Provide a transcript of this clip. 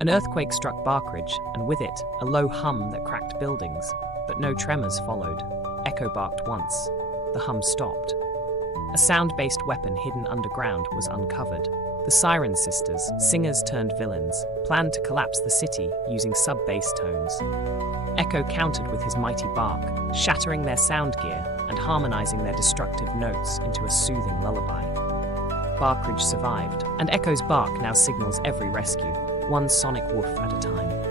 An earthquake struck Barkridge, and with it, a low hum that cracked buildings, but no tremors followed. Echo barked once. The hum stopped. A sound-based weapon hidden underground was uncovered. The Siren Sisters, singers turned villains, planned to collapse the city using sub-bass tones. Echo countered with his mighty bark, shattering their sound gear and harmonizing their destructive notes into a soothing lullaby. Barkridge survived, and Echo's bark now signals every rescue, one sonic woof at a time.